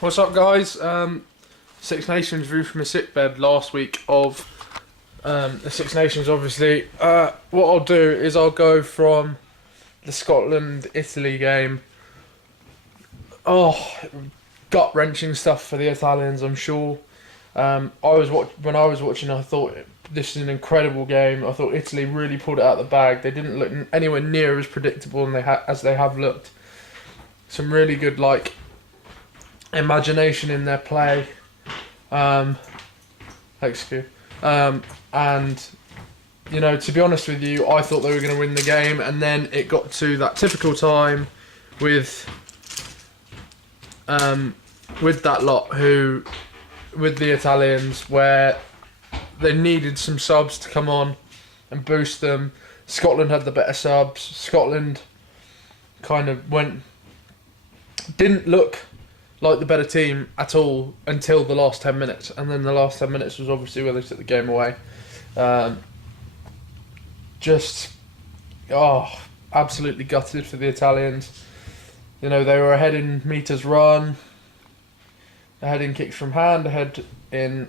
What's up, guys? Six Nations view from a sickbed last week of the Six Nations, obviously. What I'll do is I'll go from the Scotland-Italy game. Oh, gut-wrenching stuff for the Italians, I'm sure. When I was watching, I thought this is an incredible game. I thought Italy really pulled it out of the bag. They didn't look anywhere near as predictable as they have looked. Some really good imagination in their play. Excuse. And to be honest with you, I thought they were going to win the game, and then it got to that typical time with that lot with the Italians, where they needed some subs to come on and boost them. Scotland had the better subs. Scotland kind of didn't look like the better team at all until the last 10 minutes. And then the last 10 minutes was obviously where they took the game away. Absolutely gutted for the Italians. They were ahead in metres run, ahead in kicks from hand, ahead in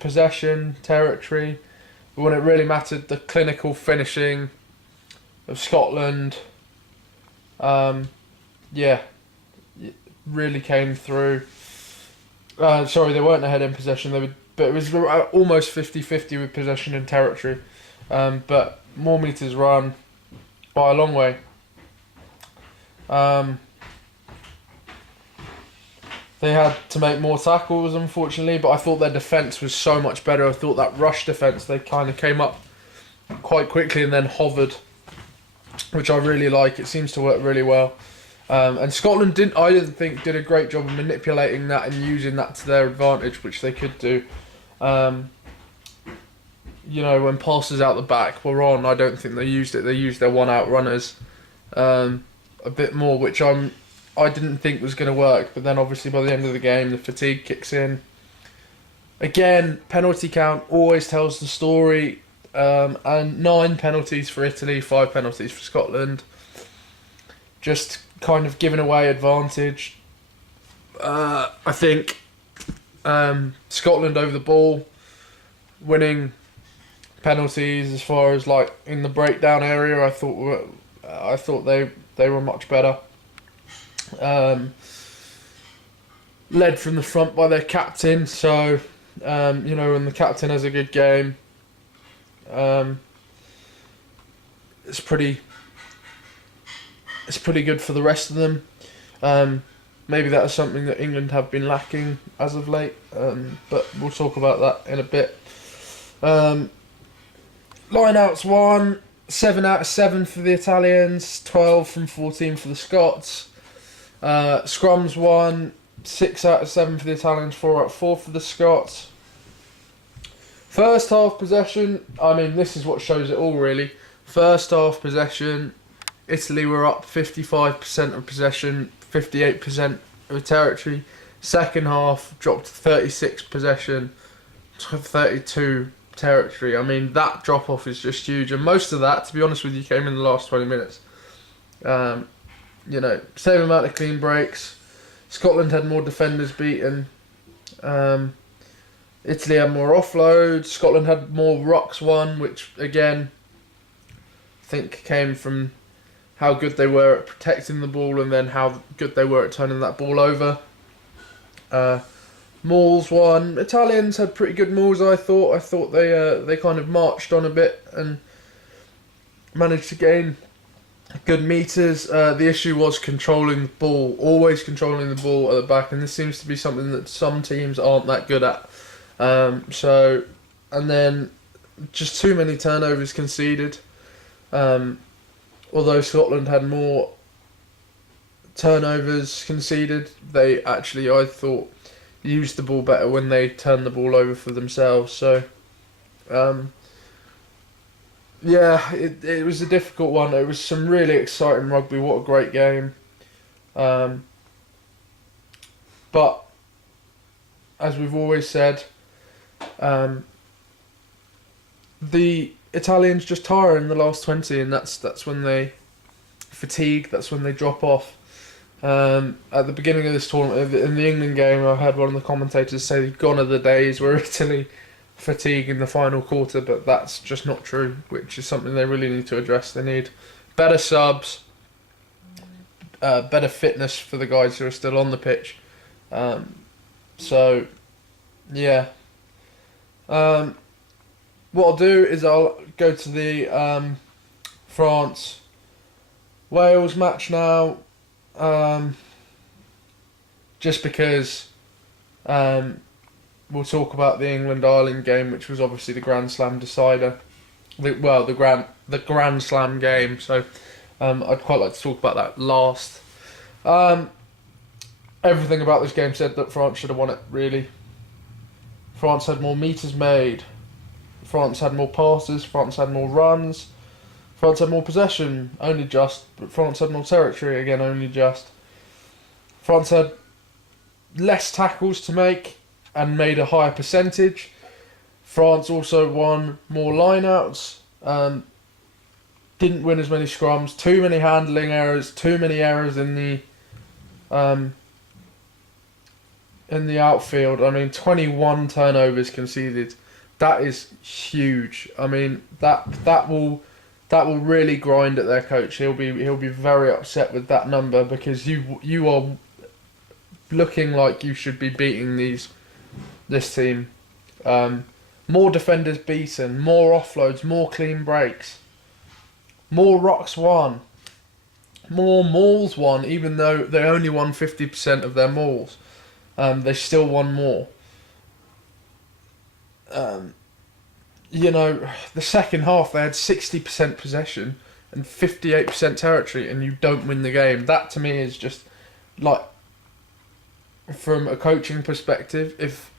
possession, territory. But when it really mattered, the clinical finishing of Scotland, really came through. Sorry, they weren't ahead in possession, but it was almost 50-50 with possession and territory. But more metres run by a long way. They had to make more tackles, unfortunately, but I thought their defence was so much better. I thought that rush defence, they kind of came up quite quickly and then hovered, which I really like. It seems to work really well. And Scotland I didn't think did a great job of manipulating that and using that to their advantage, which they could do. When passes out the back were on, I don't think they used it. They used their one-out runners a bit more, which I didn't think was going to work. But then obviously by the end of the game, the fatigue kicks in. Again, penalty count always tells the story. And 9 penalties for Italy, 5 penalties for Scotland. Just kind of giving away advantage. I think Scotland over the ball, winning penalties as far as in the breakdown area. I thought they were much better. Led from the front by their captain, so when the captain has a good game, it's pretty good for the rest of them. Maybe that is something that England have been lacking as of late, but we'll talk about that in a bit. Line-outs won, 7 out of 7 for the Italians, 12 from 14 for the Scots. Scrums won, 6 out of 7 for the Italians, 4 out of 4 for the Scots. First half possession, this is what shows it all really. First half possession, Italy were up 55% of possession, 58% of territory. Second half dropped to 36 possession, 32 territory. That drop off is just huge, and most of that, to be honest with you, came in the last 20 minutes. Same amount of clean breaks. Scotland had more defenders beaten. Italy had more offloads. Scotland had more rucks won, which again I think came from how good they were at protecting the ball and then how good they were at turning that ball over. Mauls won. Italians had pretty good mauls, I thought. I thought they kind of marched on a bit and managed to gain good metres. The issue was controlling the ball, always controlling the ball at the back, and this seems to be something that some teams aren't that good at. And then just too many turnovers conceded. Although Scotland had more turnovers conceded, they actually, I thought, used the ball better when they turned the ball over for themselves. So, it was a difficult one. It was some really exciting rugby. What a great game. But, as we've always said, the Italians just tire in the last 20, and that's when they fatigue, that's when they drop off. At the beginning of this tournament, in the England game, I heard one of the commentators say gone are the days where Italy fatigue in the final quarter, but that's just not true, which is something they really need to address. They need better subs, better fitness for the guys who are still on the pitch. So, yeah. What I'll do is I'll go to the France-Wales match now. Just because we'll talk about the England-Ireland game, which was obviously the Grand Slam decider. The Grand Slam game. So I'd quite like to talk about that last. Everything about this game said that France should have won it, really. France had more metres made. France had more passes. France had more runs. France had more possession, only just. But France had more territory, again, only just. France had less tackles to make and made a higher percentage. France also won more lineouts. Didn't win as many scrums. Too many handling errors. Too many errors in the outfield. I mean, 21 turnovers conceded. That is huge. I mean, that will really grind at their coach. He'll be very upset with that number, because you are looking like you should be beating this team. More defenders beaten, more offloads, more clean breaks, more rocks won, more mauls won. Even though they only won 50% of their mauls, they still won more. The second half they had 60% possession and 58% territory, and you don't win the game. That to me is just like, from a coaching perspective, if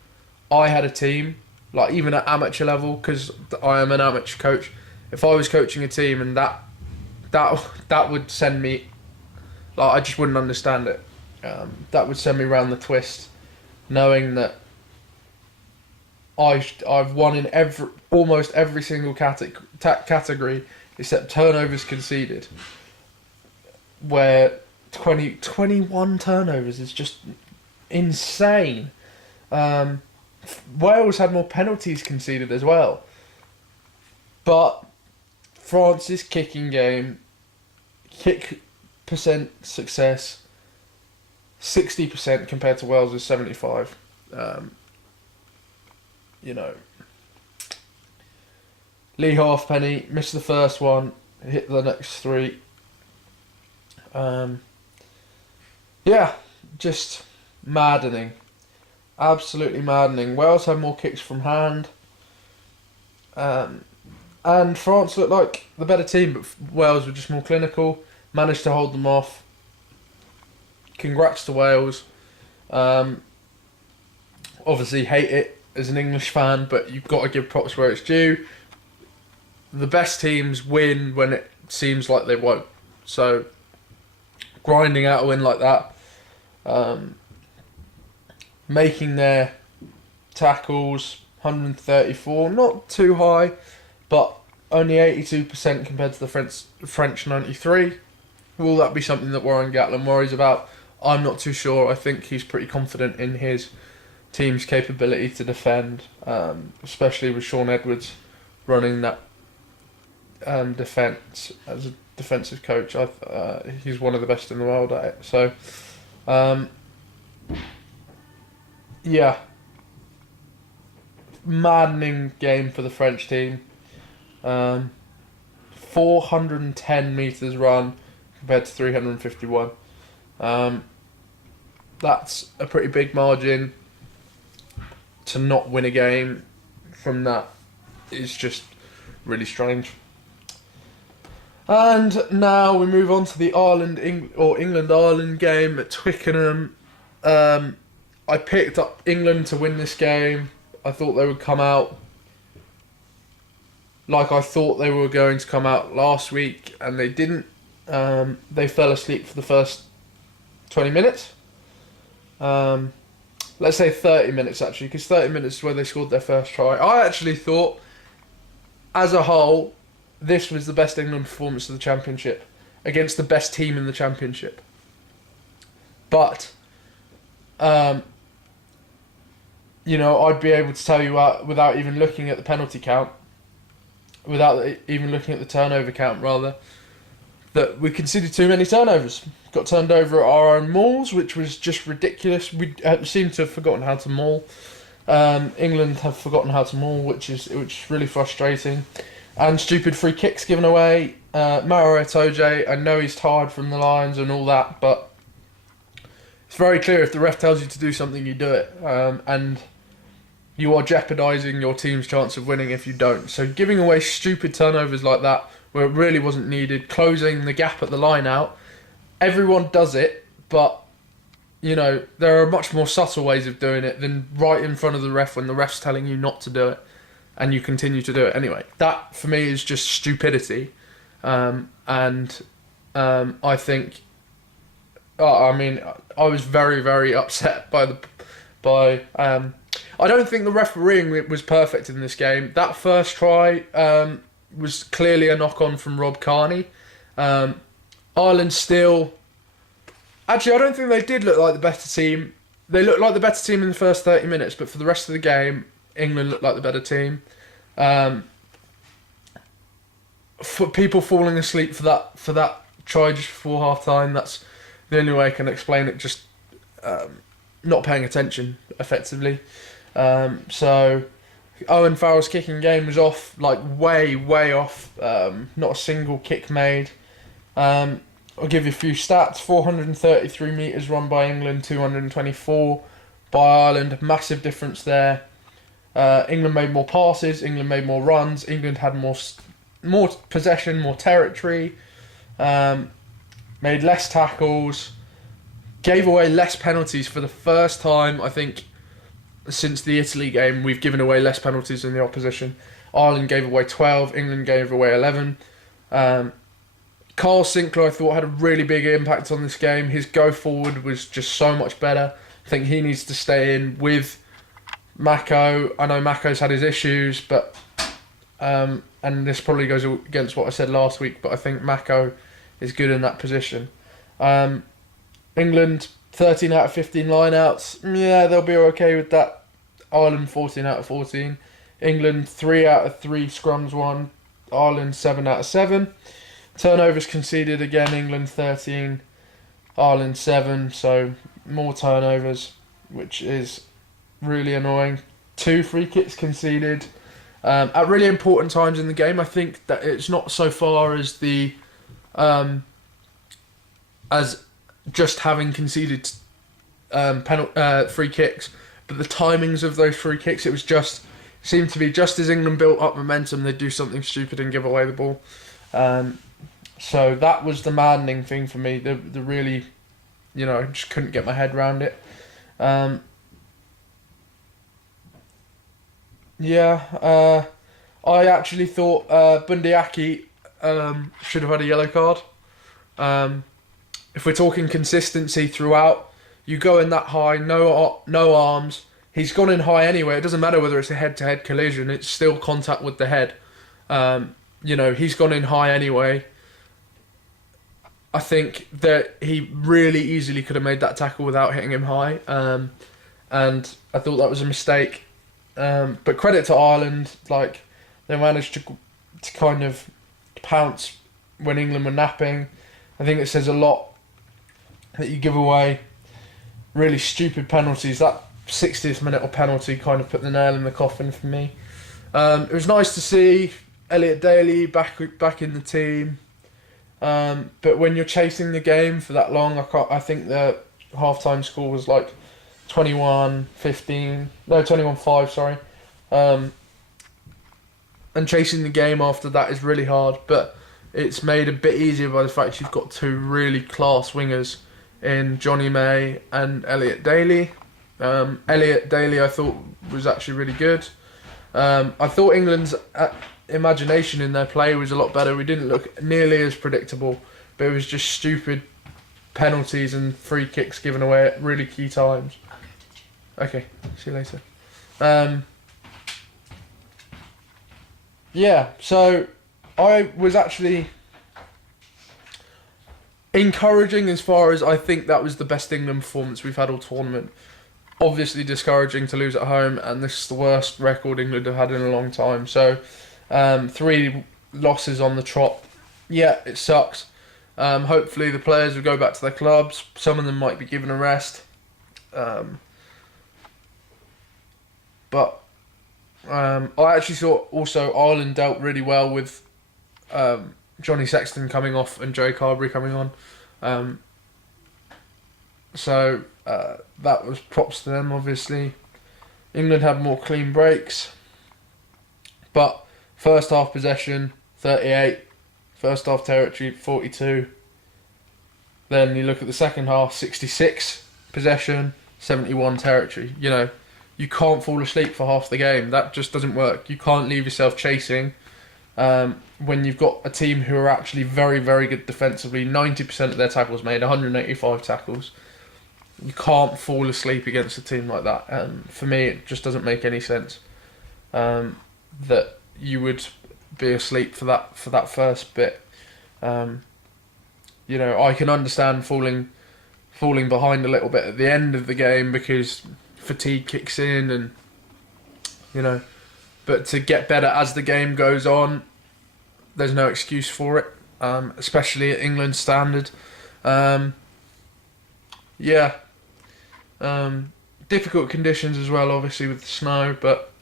I had a team, like even at amateur level, because I am an amateur coach, if I was coaching a team and that would send me, like, I just wouldn't understand it. That would send me round the twist, knowing that I've won in almost every single category except turnovers conceded, where 21 turnovers is just insane. Wales had more penalties conceded as well. But France's kicking game, kick percent success, 60% compared to Wales' 75%. Lee Halfpenny missed the first one, hit the next three. Just maddening. Absolutely maddening. Wales had more kicks from hand. And France looked like the better team, but Wales were just more clinical. Managed to hold them off. Congrats to Wales. Obviously hate it as an English fan, but you've got to give props where it's due. The best teams win when it seems like they won't. So, grinding out a win like that, making their tackles 134, not too high, but only 82% compared to the French 93. Will that be something that Warren Gatland worries about? I'm not too sure. I think he's pretty confident in his team's capability to defend, especially with Sean Edwards running that defence as a defensive coach. He's one of the best in the world at it. So, maddening game for the French team. 410 metres run compared to 351. That's a pretty big margin. To not win a game from that is just really strange. And now we move on to the England-Ireland game at Twickenham. I picked up England to win this game. I thought they would come out like I thought they were going to come out last week, and they didn't. They fell asleep for the first 20 minutes. Let's say 30 minutes, actually, because 30 minutes is where they scored their first try. I actually thought, as a whole, this was the best England performance of the Championship against the best team in the Championship. But I'd be able to tell you without even looking at the penalty count, without even looking at the turnover count, rather, that we conceded too many turnovers. Got turned over at our own mauls, which was just ridiculous. We seem to have forgotten how to maul. England have forgotten how to maul, which is really frustrating. And stupid free kicks given away. Maro Itoje, I know he's tired from the Lions and all that, but it's very clear if the ref tells you to do something, you do it. And you are jeopardising your team's chance of winning if you don't. So giving away stupid turnovers like that, where it really wasn't needed, closing the gap at the line out, everyone does it, but there are much more subtle ways of doing it than right in front of the ref when the ref's telling you not to do it and you continue to do it anyway. That, for me, is just stupidity. I think... I was very, very upset by I don't think the refereeing was perfect in this game. That first try was clearly a knock-on from Rob Kearney. Ireland still... Actually, I don't think they did look like the better team. They looked like the better team in the first 30 minutes, but for the rest of the game, England looked like the better team. For people falling asleep for that try just before half-time, that's the only way I can explain it, just not paying attention, effectively. So Owen Farrell's kicking game was off, like way, way off. Not a single kick made. I'll give you a few stats. 433 metres run by England, 224 by Ireland. Massive difference there. England made more passes, England made more runs, England had more possession, more territory, made less tackles, gave away less penalties for the first time, I think, since the Italy game. We've given away less penalties than the opposition. Ireland gave away 12, England gave away 11. Carl Sinclair, I thought, had a really big impact on this game. His go forward was just so much better. I think he needs to stay in with Mako. I know Mako's had his issues, but and this probably goes against what I said last week, but I think Mako is good in that position. England, 13 out of 15 lineouts. Yeah, they'll be okay with that. Ireland, 14 out of 14. England, 3 out of 3 scrums won. Ireland, 7 out of 7. Turnovers conceded again, England 13, Ireland 7, so more turnovers, which is really annoying. 2 free kicks conceded at really important times in the game. I think that it's not so far as the as just having conceded free kicks, but the timings of those free kicks, seemed to be just as England built up momentum, they'd do something stupid and give away the ball. So that was the maddening thing for me. The really, I just couldn't get my head around it. I actually thought Bundyaki should have had a yellow card. If we're talking consistency throughout, you go in that high, no arms. He's gone in high anyway. It doesn't matter whether it's a head-to-head collision. It's still contact with the head. He's gone in high anyway. I think that he really easily could have made that tackle without hitting him high. And I thought that was a mistake. But credit to Ireland, they managed to kind of pounce when England were napping. I think it says a lot that you give away really stupid penalties. That 60th minute of penalty kind of put the nail in the coffin for me. It was nice to see Elliot Daly back in the team. But when you're chasing the game for that long, I think the half-time score was 21-5, sorry. And chasing the game after that is really hard, but it's made a bit easier by the fact you've got 2 really class wingers in Johnny May and Elliot Daly. Elliot Daly, I thought, was actually really good. I thought England's imagination in their play was a lot better. We didn't look nearly as predictable, but it was just stupid penalties and free kicks given away at really key times. Okay, see you later. So I was actually encouraging as far as I think that was the best England performance we've had all tournament. Obviously discouraging to lose at home, and this is the worst record England have had in a long time. So 3 losses on the trot. Yeah, it sucks. Hopefully the players will go back to their clubs. Some of them might be given a rest. But I actually thought also Ireland dealt really well with Johnny Sexton coming off and Joe Carberry coming on. So that was props to them, obviously. England had more clean breaks. But first half possession, 38. First half territory, 42. Then you look at the second half, 66 possession, 71 territory. You know, you can't fall asleep for half the game. That just doesn't work. You can't leave yourself chasing when you've got a team who are actually very, very good defensively. 90% of their tackles made, 185 tackles. You can't fall asleep against a team like that. For me, it just doesn't make any sense that you would be asleep for that first bit. You know, I can understand falling behind a little bit at the end of the game because fatigue kicks in, and you know, but to get better as the game goes on, there's no excuse for it, especially at England's standard. Difficult conditions as well, obviously with the snow, but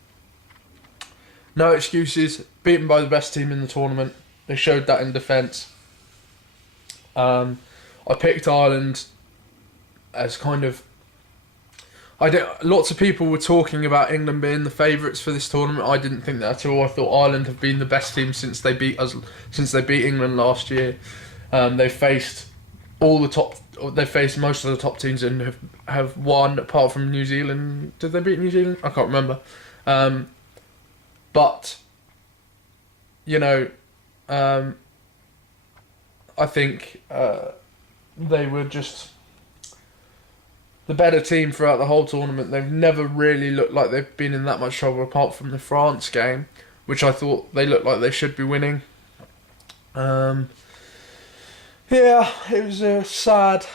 no excuses. Beaten by the best team in the tournament. They showed that in defence. I picked Ireland as kind of... Lots of people were talking about England being the favourites for this tournament. I didn't think that at all. I thought Ireland have been the best team since they beat England last year. They faced They faced most of the top teams and have won, apart from New Zealand. Did they beat New Zealand? I can't remember. But you know, I think they were just the better team throughout the whole tournament. They've never really looked like they've been in that much trouble, apart from the France game, which I thought they looked like they should be winning. Yeah, it was a sad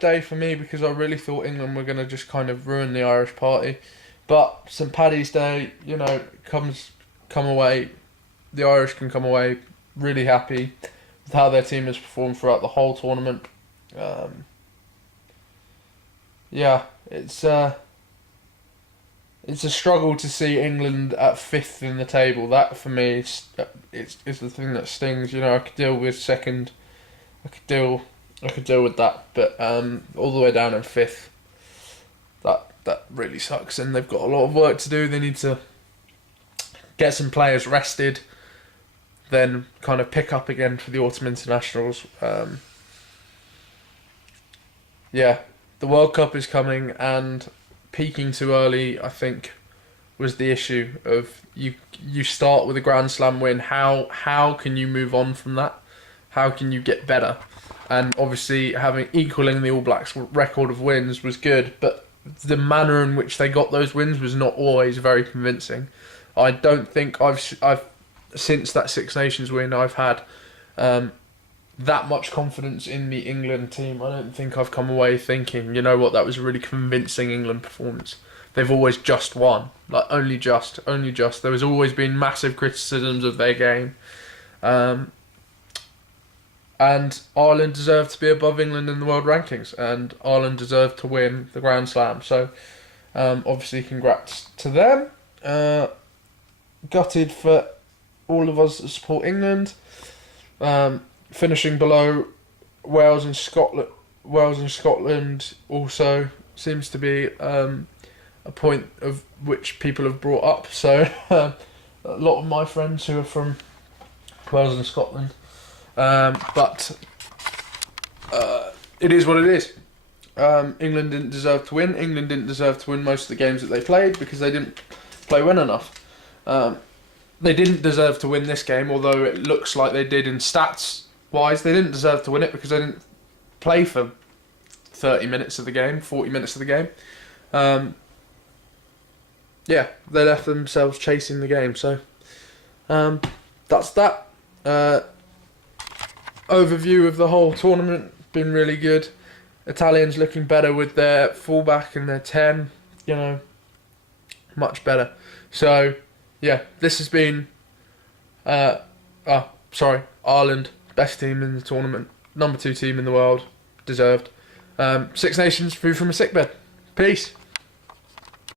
day for me because I really thought England were going to just kind of ruin the Irish party. But St Paddy's Day, you know, come away, the Irish can come away really happy with how their team has performed throughout the whole tournament. Yeah, it's a struggle to see England at 5th in the table. That for me is the thing that stings. You know, I could deal with second. I could deal with that, but all the way down in 5th, that really sucks. And they've got a lot of work to do. They need to get some players rested, then kind of pick up again for the autumn internationals. The World Cup is coming, and peaking too early, I think, was the issue. Of you start with a Grand Slam win. How can you move on from that? How can you get better? And obviously, equaling the All Blacks' record of wins was good, but the manner in which they got those wins was not always very convincing. I don't think I've since that Six Nations win, I've had that much confidence in the England team. I don't think I've come away thinking, you know what, that was a really convincing England performance. They've always just won, like only just. There has always been massive criticisms of their game. And Ireland deserved to be above England in the world rankings, and Ireland deserved to win the Grand Slam. So, obviously, congrats to them. Gutted for all of us that support England. Finishing below Wales and Scotland. Wales and Scotland also seems to be a point of which people have brought up. So, a lot of my friends who are from Wales and Scotland. But it is what it is. England didn't deserve to win. England didn't deserve to win most of the games that they played because they didn't play well enough. They didn't deserve to win this game, although it looks like they did in stats-wise. They didn't deserve to win it because they didn't play for 30 minutes of the game, 40 minutes of the game. They left themselves chasing the game. So that's that. Overview of the whole tournament. been really good. Italians looking better with their fullback and their 10, you know, much better. So, yeah, this has been, Ireland, best team in the tournament, number 2 team in the world, deserved. Six Nations, food from a sickbed. Peace.